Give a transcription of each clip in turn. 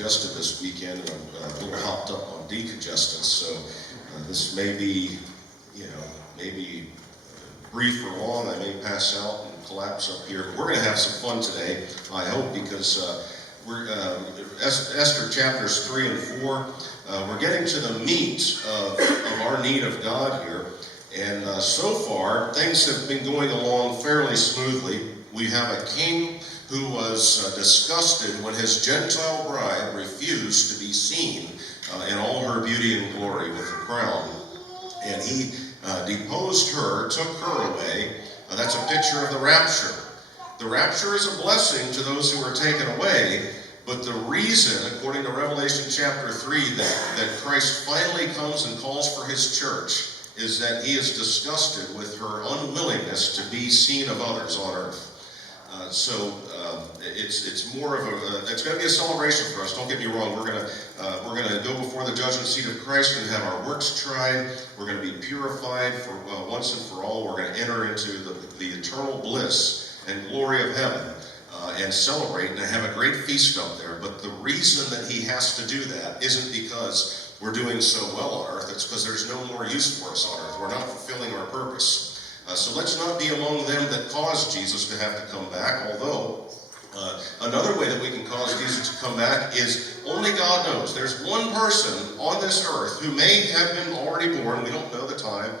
congested this weekend, and I'm a little hopped up on decongestants, so this may be, maybe brief or long. I may pass out and collapse up here. But we're going to have some fun today, I hope, because we're Esther chapters 3 and 4. We're getting to the meat of our need of God here. And so far, things have been going along fairly smoothly. We have a king who was disgusted when his Gentile bride refused to be seen in all her beauty and glory with a crown. And he deposed her, took her away. That's a picture of the rapture. The rapture is a blessing to those who are taken away, but the reason, according to Revelation chapter 3, that Christ finally comes and calls for his church is that he is disgusted with her unwillingness to be seen of others on earth. It's more of it's going to be a celebration for us. Don't get me wrong. We're going to go before the judgment seat of Christ and have our works tried. We're going to be purified for once and for all. We're going to enter into the eternal bliss and glory of heaven and celebrate and have a great feast up there. But the reason that he has to do that isn't because we're doing so well on earth. It's because there's no more use for us on earth. We're not fulfilling our purpose. So let's not be among them that caused Jesus to have to come back, although another way that we can cause Jesus to come back is only God knows. There's one person on this earth who may have been already born, we don't know the time,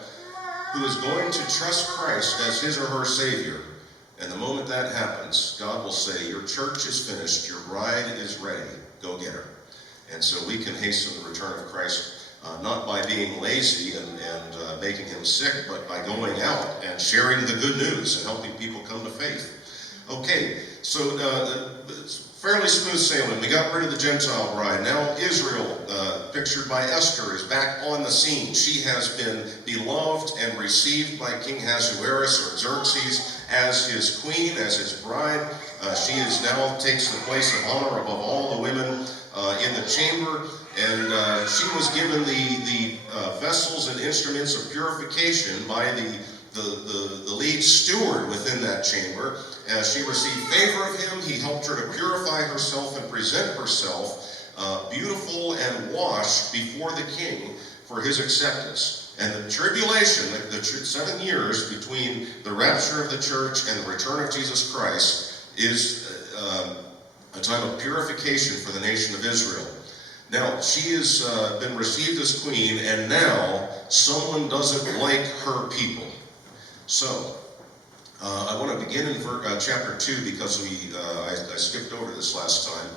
who is going to trust Christ as his or her Savior. And the moment that happens, God will say, your church is finished, your bride is ready, go get her. And so we can hasten the return of Christ, not by being lazy and making him sick, but by going out and sharing the good news and helping people come to faith. Okay, so it's fairly smooth sailing. We got rid of the Gentile bride. Now Israel, pictured by Esther, is back on the scene. She has been beloved and received by King Ahasuerus or Xerxes as his queen, as his bride. She is now takes the place of honor above all the women in the chamber, and she was given the vessels and instruments of purification by the lead steward within that chamber. As she received favor of him, he helped her to purify herself and present herself beautiful and washed before the king for his acceptance. And the tribulation, the 7 years between the rapture of the church and the return of Jesus Christ, is a time of purification for the nation of Israel. Now, she has been received as queen, and now someone doesn't like her people. So, I want to begin in chapter 2 because I skipped over this last time.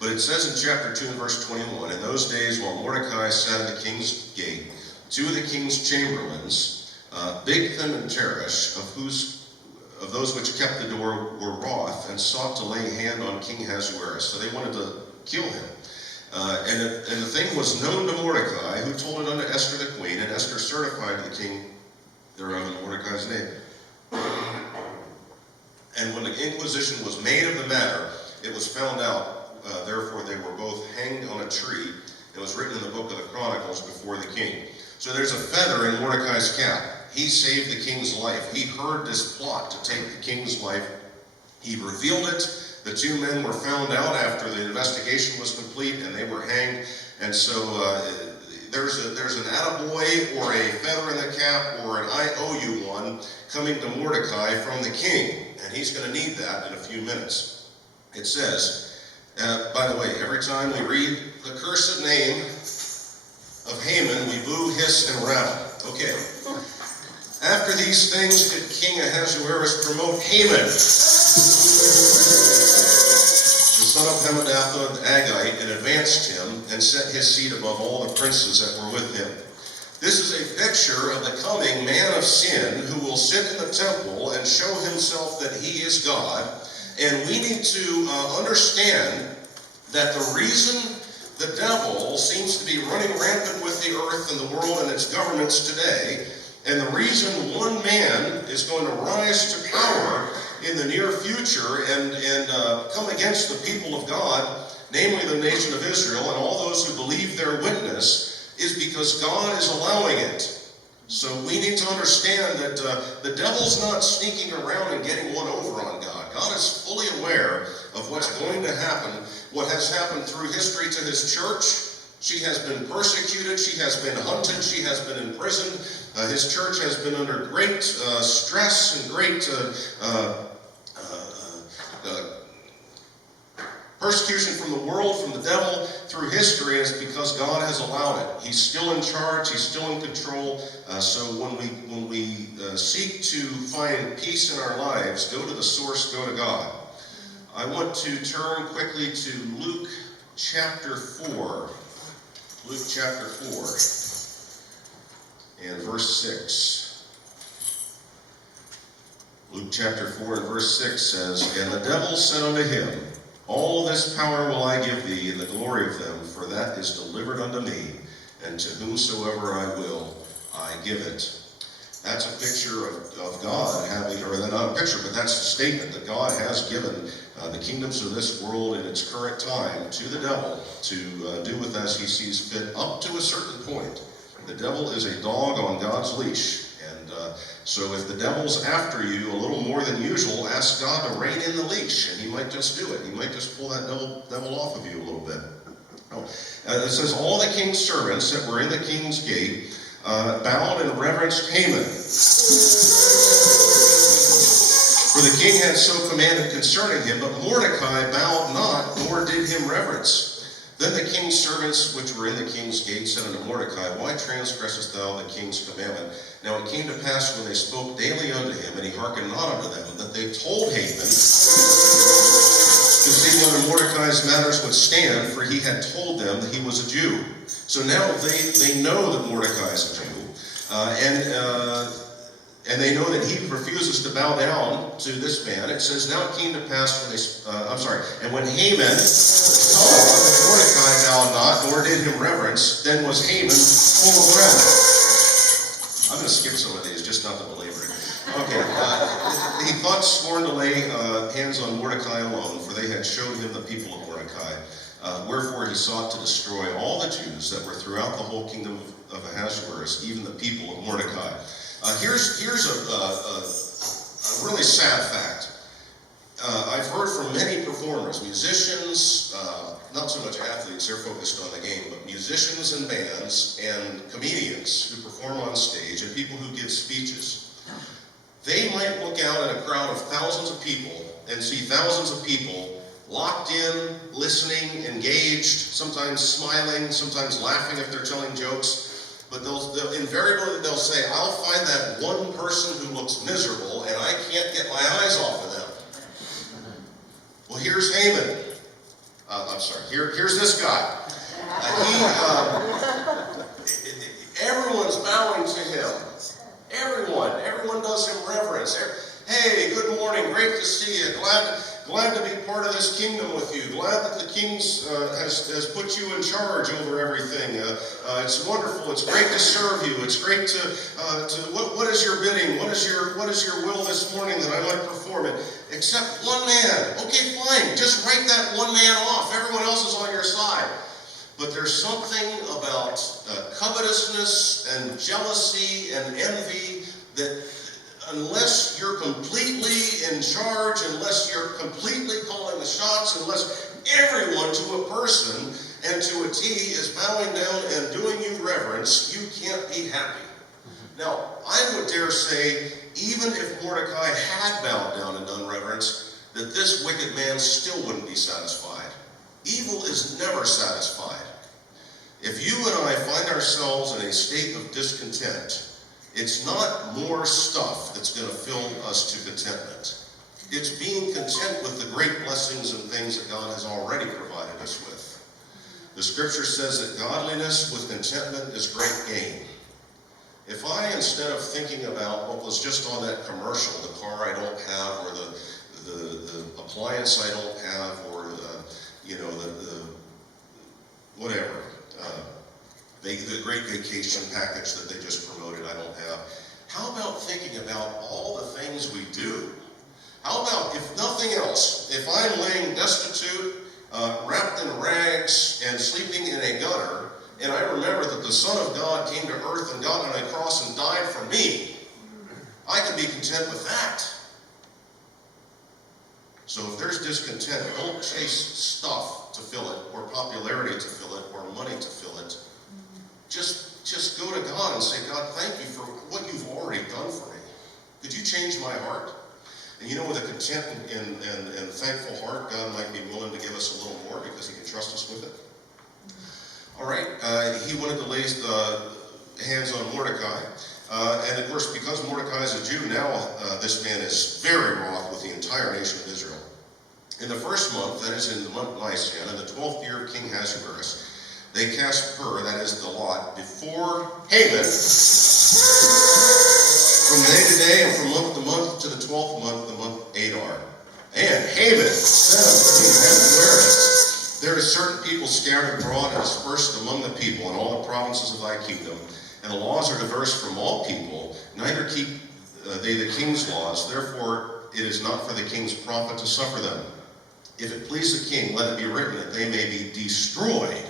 But it says in chapter 2 and verse 21, in those days while Mordecai sat at the king's gate, two of the king's chamberlains, Bigthan and Teresh, of those which kept the door, were wroth and sought to lay hand on King Ahasuerus. So they wanted to kill him. And the thing was known to Mordecai, who told it unto Esther the queen, and Esther certified to the king thereof in Mordecai's name. And when the inquisition was made of the matter, it was found out, therefore they were both hanged on a tree. It was written in the book of the Chronicles before the king. So there's a feather in Mordecai's cap. He saved the king's life. He heard this plot to take the king's life. He revealed it. The two men were found out after the investigation was complete, and they were hanged. And so there's an attaboy or a feather in the cap or an I owe you one coming to Mordecai from the king. And he's going to need that in a few minutes. It says, by the way, every time we read the cursed name of Haman, we boo, hiss, and rattle. Okay. After these things did King Ahasuerus promote Haman, the son of Hammedatha the Agagite, and advanced him and set his seat above all the princes that were with him. This is a picture of the coming man of sin who will sit in the temple and show himself that he is God. And we need to understand that the reason the devil seems to be running rampant with the earth and the world and its governments today, and the reason one man is going to rise to power in the near future and come against the people of God, namely the nation of Israel and all those who believe their witness, is because God is allowing it. So we need to understand that the devil's not sneaking around and getting one over on God. God is fully aware of what's going to happen, what has happened through history to his church. She has been persecuted, she has been hunted, she has been imprisoned. His church has been under great stress and great persecution from the world, from the devil, through history, is because God has allowed it. He's still in charge, he's still in control. So when we seek to find peace in our lives, go to the source, go to God. I want to turn quickly to Luke chapter 4. Luke chapter 4 and verse 6. Luke chapter 4 and verse 6 says, "And the devil said unto him, All this power will I give thee, and the glory of them, for that is delivered unto me, and to whomsoever I will, I give it." That's a picture of God having, or not a picture, but that's a statement that God has given the kingdoms of this world in its current time to the devil to do with as he sees fit, up to a certain point. The devil is a dog on God's leash. So if the devil's after you a little more than usual, ask God to rein in the leash, and he might just do it. He might just pull that devil off of you a little bit. It says, "All the king's servants that were in the king's gate bowed and reverenced Haman. For the king had so commanded concerning him, but Mordecai bowed not, nor did him reverence. Then the king's servants which were in the king's gate said unto Mordecai, Why transgressest thou the king's commandment? Now it came to pass when they spoke daily unto him, and he hearkened not unto them, that they told Haman to see whether Mordecai's matters would stand, for he had told them that he was a Jew." So now they know that Mordecai is a Jew, and they know that he refuses to bow down to this man. It says, "Now it came to pass when they, and when Haman saw that Mordecai bowed not, nor did him reverence, then was Haman full of wrath." I'm going to skip some of these, just not to belabor it. Okay. "He thought scorn to lay hands on Mordecai alone, for they had showed him the people of Mordecai. Wherefore he sought to destroy all the Jews that were throughout the whole kingdom of Ahasuerus, even the people of Mordecai." Here's a really sad fact. I've heard from many performers, musicians, not so much athletes, they're focused on the game, but musicians and bands and comedians who perform on stage and people who give speeches. They might look out at a crowd of thousands of people and see thousands of people locked in, listening, engaged, sometimes smiling, sometimes laughing if they're telling jokes. But invariably they'll say, "I'll find that one person who looks miserable and I can't get my eyes off of them." Well, here's Haman. Here's this guy. Everyone's bowing to him. Everyone does him reverence. "Hey, good morning, great to see you. Glad to be part of this kingdom with you. Glad that the king has put you in charge over everything. It's wonderful. It's great to serve you. It's great to what is your bidding? What is your will this morning that I might perform it?" Except one man. Okay, fine. Just write that one man off. Everyone else is on your side. But there's something about covetousness and jealousy and envy that unless you're completely in charge, unless you're completely calling the shots, unless everyone to a person and to a T is bowing down and doing you reverence, you can't be happy. Now, I would dare say, even if Mordecai had bowed down and done reverence, that this wicked man still wouldn't be satisfied. Evil is never satisfied. If you and I find ourselves in a state of discontent, it's not more stuff that's going to fill us to contentment. It's being content with the great blessings and things that God has already provided us with. The scripture says that godliness with contentment is great gain. If I, instead of thinking about what was just on that commercial, the car I don't have, or the appliance I don't have, or the whatever, the great vacation package that they just promoted I don't have. How about thinking about all the things we do? How about, if nothing else, if I'm laying destitute, wrapped in rags, and sleeping in a gutter, and I remember that the Son of God came to earth and got on a cross and died for me, I can be content with that. So if there's discontent, don't chase stuff to fill it, or popularity to fill it, or money to fill it. Just go to God and say, God, thank you for what you've already done for me. Could you change my heart? And you know, with a content and thankful heart, God might be willing to give us a little more because he can trust us with it. All right, he wanted to lay hands on Mordecai. And of course, because Mordecai is a Jew, now this man is very wroth with the entire nation of Israel. In the first month, that is in the month Nisan, in the 12th year of King Ahasuerus, they cast pur, that is the lot, before Haman, from day to day and from month to month to the 12th month, the month Adar. And Haman said unto King Ahasuerus, there are certain people scattered abroad and dispersed among the people in all the provinces of thy kingdom, and the laws are diverse from all people, neither keep they the king's laws, therefore it is not for the king's profit to suffer them. If it please the king, let it be written that they may be destroyed,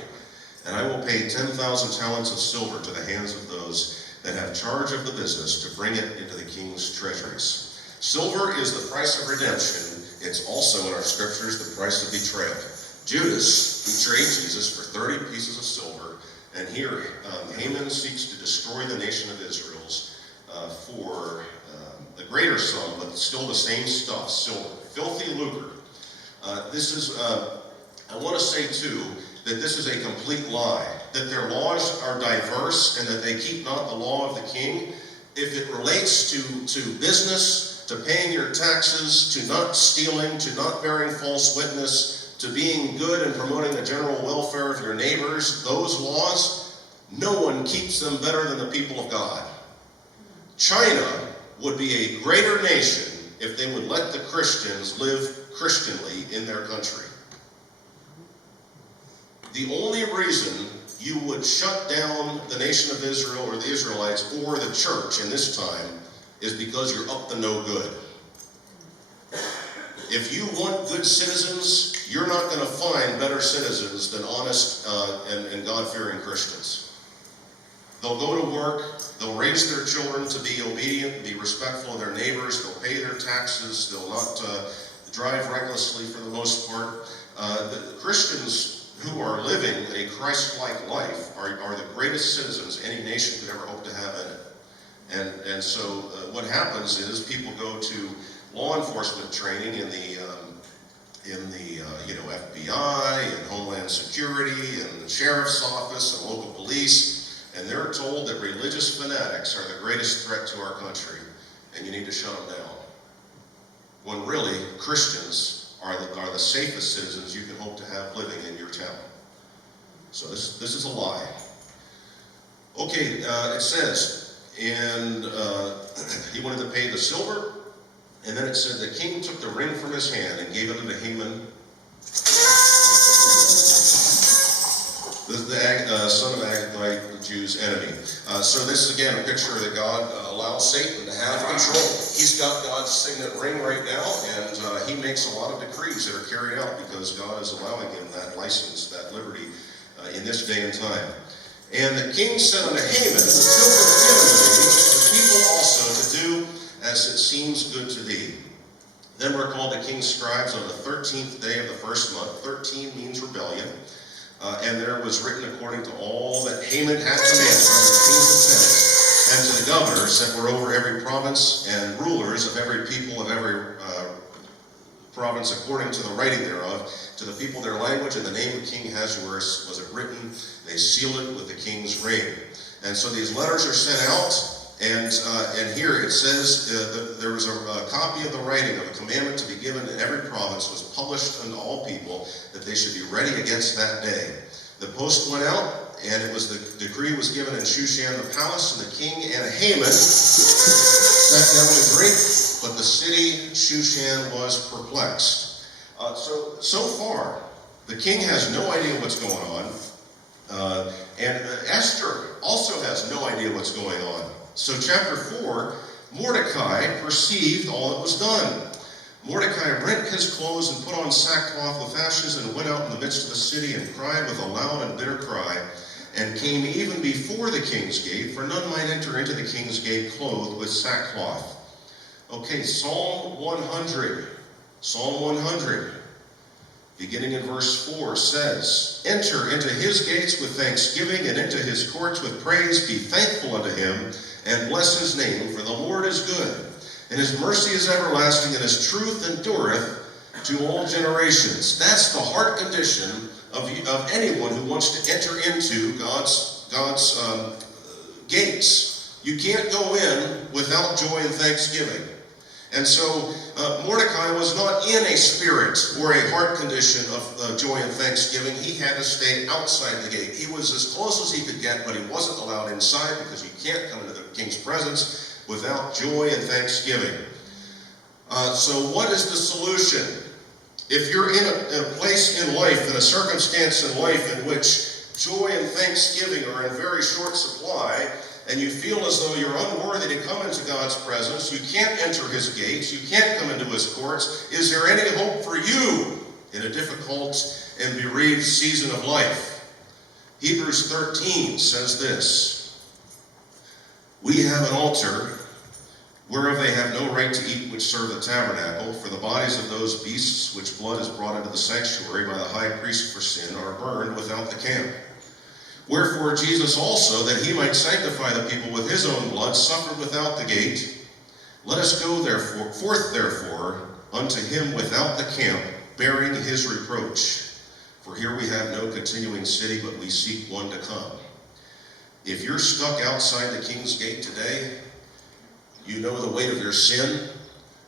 and I will pay 10,000 talents of silver to the hands of those that have charge of the business to bring it into the king's treasuries. Silver is the price of redemption. It's also in our scriptures the price of betrayal. Judas betrayed Jesus for 30 pieces of silver, and here Haman seeks to destroy the nation of Israel's for a greater sum, but still the same stuff, silver. Filthy lucre. I want to say too, that this is a complete lie, that their laws are diverse and that they keep not the law of the king. If it relates to business, to paying your taxes, to not stealing, to not bearing false witness, to being good and promoting the general welfare of your neighbors, those laws, no one keeps them better than the people of God. China would be a greater nation if they would let the Christians live Christianly in their country. The only reason you would shut down the nation of Israel or the Israelites or the church in this time is because you're up to no good. If you want good citizens, you're not going to find better citizens than honest and God-fearing Christians. They'll go to work, they'll raise their children to be obedient, be respectful of their neighbors, they'll pay their taxes, they'll not drive recklessly for the most part. The Christians who are living a Christ-like life are the greatest citizens any nation could ever hope to have in it. And so what happens is people go to law enforcement training in the FBI and Homeland Security and the Sheriff's Office and local police, and they're told that religious fanatics are the greatest threat to our country, and you need to shut them down. When really, Christians are the safest citizens you can hope to have living in your town. So this is a lie. Okay, it says, and he wanted to pay the silver, and then it said the king took the ring from his hand and gave it unto Haman, the son of Agagite, the Jews' enemy. So this is again a picture that God allows Satan to have control. He's got God's signet ring right now, and he makes a lot of decrees that are carried out because God is allowing him that license, that liberty in this day and time. And the king said unto Haman, the silver is given to thee, the people also to do as it seems good to thee. Then were called the king's scribes on the 13th day of the first month. 13 means rebellion. And there was written according to all that Haman had commanded unto the king's lieutenants and to the governors that were over every province and rulers of every people of every province according to the writing thereof, to the people their language, in the name of King Ahasuerus was it written. They seal it with the king's ring. And so these letters are sent out, and here it says that there was a copy of the writing of a commandment to be given in every province was published unto all people, that they should be ready against that day. The post went out, and it was the decree was given in Shushan the palace, and the king and Haman sat down to drink, but the city Shushan was perplexed. So far, the king has no idea what's going on, and Esther also has no idea what's going on. So chapter 4, Mordecai perceived all that was done. Mordecai rent his clothes and put on sackcloth with ashes and went out in the midst of the city and cried with a loud and bitter cry, and came even before the king's gate, for none might enter into the king's gate clothed with sackcloth. Okay, Psalm 100 Psalm 100, beginning in verse 4, says, "Enter into his gates with thanksgiving, and into his courts with praise. Be thankful unto him, and bless his name, for the Lord is good, and his mercy is everlasting, and his truth endureth to all generations." That's the heart condition of anyone who wants to enter into God's gates. You can't go in without joy and thanksgiving. And so Mordecai was not in a spirit or a heart condition of joy and thanksgiving. He had to stay outside the gate. He was as close as he could get, but he wasn't allowed inside, because you can't come into the king's presence without joy and thanksgiving. So what is the solution? If you're in a place in life, in a circumstance in life in which joy and thanksgiving are in very short supply, and you feel as though you're unworthy to come into God's presence, you can't enter his gates, you can't come into his courts, is there any hope for you in a difficult and bereaved season of life? Hebrews 13 says this, "We have an altar whereof they have no right to eat which serve the tabernacle, for the bodies of those beasts which blood is brought into the sanctuary by the high priest for sin are burned without the camp. Wherefore Jesus also, that he might sanctify the people with his own blood, suffered without the gate. Let us go forth therefore unto him without the camp, bearing his reproach. For here we have no continuing city, but we seek one to come." If you're stuck outside the king's gate today, you know the weight of your sin.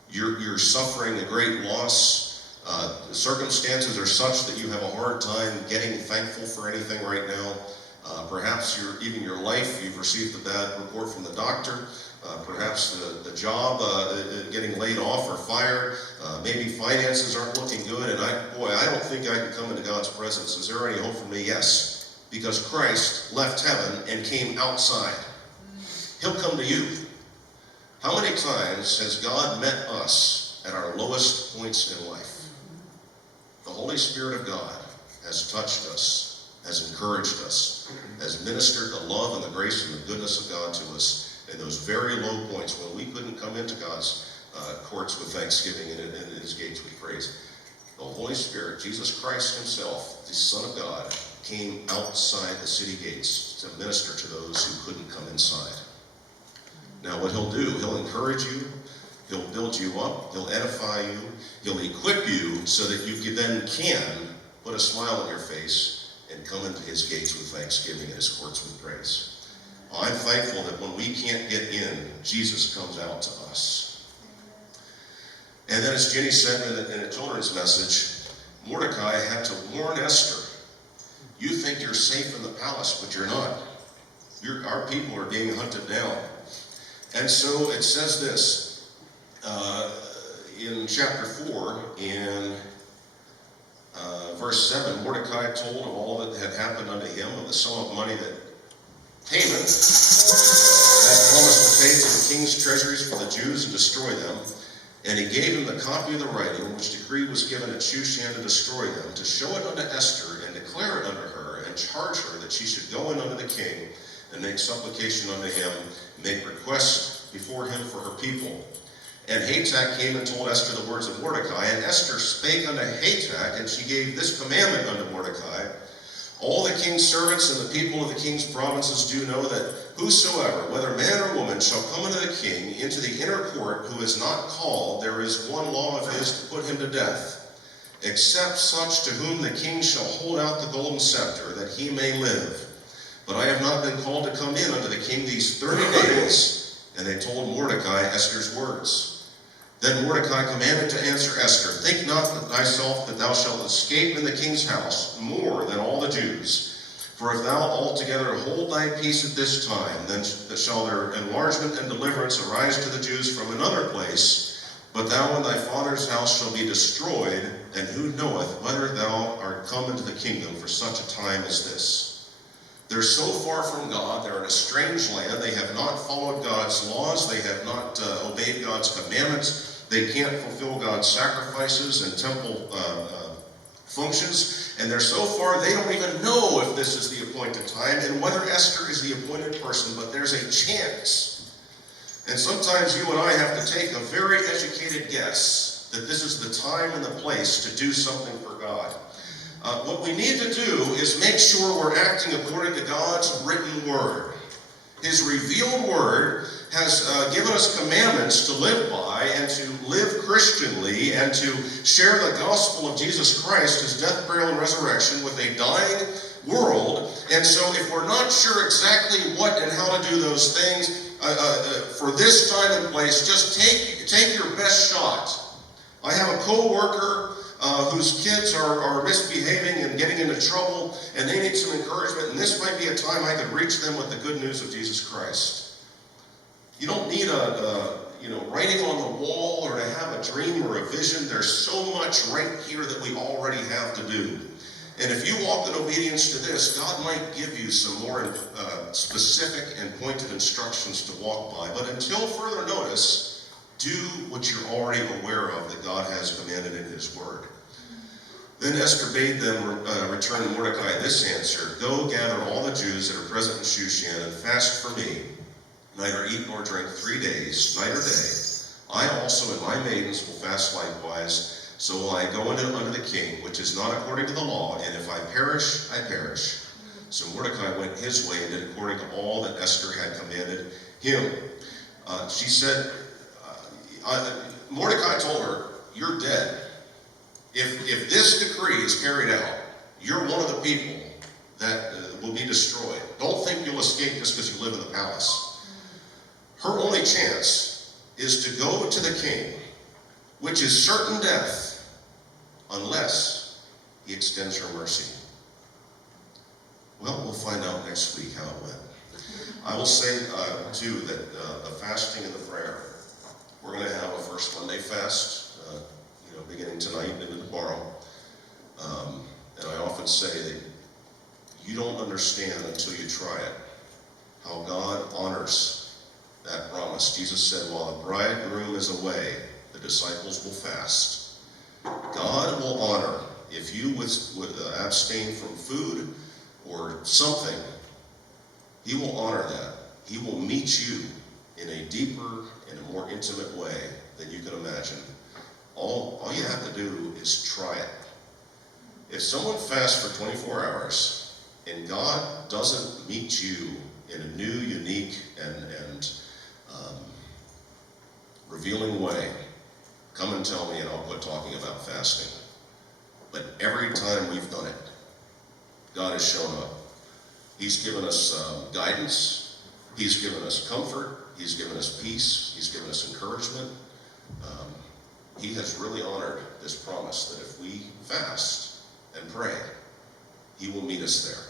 You're suffering a great loss. The circumstances are such that you have a hard time getting thankful for anything right now. Perhaps even your life, you've received a bad report from the doctor. Perhaps the job, getting laid off or fired. Maybe finances aren't looking good, and I don't think I can come into God's presence. Is there any hope for me? Yes, because Christ left heaven and came outside. He'll come to you. How many times has God met us at our lowest points in life? The Holy Spirit of God has touched us, has encouraged us, has ministered the love and the grace and the goodness of God to us in those very low points when we couldn't come into God's courts with thanksgiving and in his gates with praise. The Holy Spirit, Jesus Christ himself, the Son of God, came outside the city gates to minister to those who couldn't come inside. Now what he'll do, he'll encourage you, he'll build you up, he'll edify you, he'll equip you so that you then can put a smile on your face and come into his gates with thanksgiving and his courts with praise. I'm thankful that when we can't get in, Jesus comes out to us. And then as Jenny said in a children's message, Mordecai had to warn Esther. You think you're safe in the palace, but you're not. Our people are being hunted down. And so it says this in chapter 4, in verse 7, Mordecai told of all that had happened unto him, of the sum of money that Haman had promised to pay to the king's treasuries for the Jews and destroy them. And he gave him the copy of the writing, which decree was given at Shushan to destroy them, to show it unto Esther, and declare it unto her, and charge her that she should go in unto the king, and make supplication unto him, make request before him for her people. And Hatak came and told Esther the words of Mordecai, and Esther spake unto Hatak, and she gave this commandment unto Mordecai. All the king's servants and the people of the king's provinces do know that whosoever, whether man or woman, shall come unto the king into the inner court, who is not called, there is one law of his to put him to death, except such to whom the king shall hold out the golden scepter, that he may live. But I have not been called to come in unto the king these 30 days. And they told Mordecai Esther's words. Then Mordecai commanded to answer Esther, think not thyself that thou shalt escape in the king's house more than all the Jews. For if thou altogether hold thy peace at this time, then shall their enlargement and deliverance arise to the Jews from another place. But thou and thy father's house shall be destroyed, and who knoweth whether thou art come into the kingdom for such a time as this? They're so far from God, they're in a strange land, they have not followed God's laws, they have not obeyed God's commandments, they can't fulfill God's sacrifices and temple functions, and they're so far they don't even know if this is the appointed time and whether Esther is the appointed person, but there's a chance. And sometimes you and I have to take a very educated guess that this is the time and the place to do something for God. What we need to do is make sure we're acting according to God's written word. His revealed word has given us commandments to live by and to live Christianly and to share the gospel of Jesus Christ, his death, burial, and resurrection with a dying world. And so if we're not sure exactly what and how to do those things for this time and place, just take your best shot. I have a co-worker whose kids are misbehaving and getting into trouble, and they need some encouragement, and this might be a time I could reach them with the good news of Jesus Christ. You don't need writing on the wall or to have a dream or a vision. There's so much right here that we already have to do. And if you walk in obedience to this, God might give you some more specific and pointed instructions to walk by. But until further notice, do what you're already aware of that God has commanded in his word. Then Esther bade them return to Mordecai this answer: Go gather all the Jews that are present in Shushan and fast for me, neither eat nor drink 3 days, night or day. I also and my maidens will fast likewise. So will I go unto the king, which is not according to the law, and if I perish, I perish. So Mordecai went his way and did according to all that Esther had commanded him. She said, Mordecai told her, you're dead. If this decree is carried out, you're one of the people that will be destroyed. Don't think you'll escape just because you live in the palace. Her only chance is to go to the king, which is certain death, unless he extends her mercy. Well, we'll find out next week how it went. I will say, too, that the fasting and the prayer, we're going to have a first Monday fast, beginning tonight and into tomorrow. And I often say that you don't understand until you try it, how God honors that promise. Jesus said, while the bridegroom is away, the disciples will fast. God will honor if you would abstain from food or something. He will honor that. He will meet you in a deeper and a more intimate way than you can imagine. All you have to do is try it. If someone fasts for 24 hours and God doesn't meet you in a new, unique, and revealing way, come and tell me and I'll quit talking about fasting. But every time we've done it, God has shown up. He's given us guidance. He's given us comfort. He's given us peace. He's given us encouragement. He has really honored this promise that if we fast and pray, he will meet us there.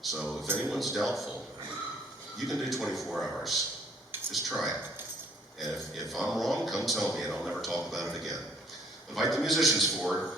So if anyone's doubtful, you can do 24 hours. Just try it. And if I'm wrong, come tell me and I'll never talk about it again. Invite the musicians forward.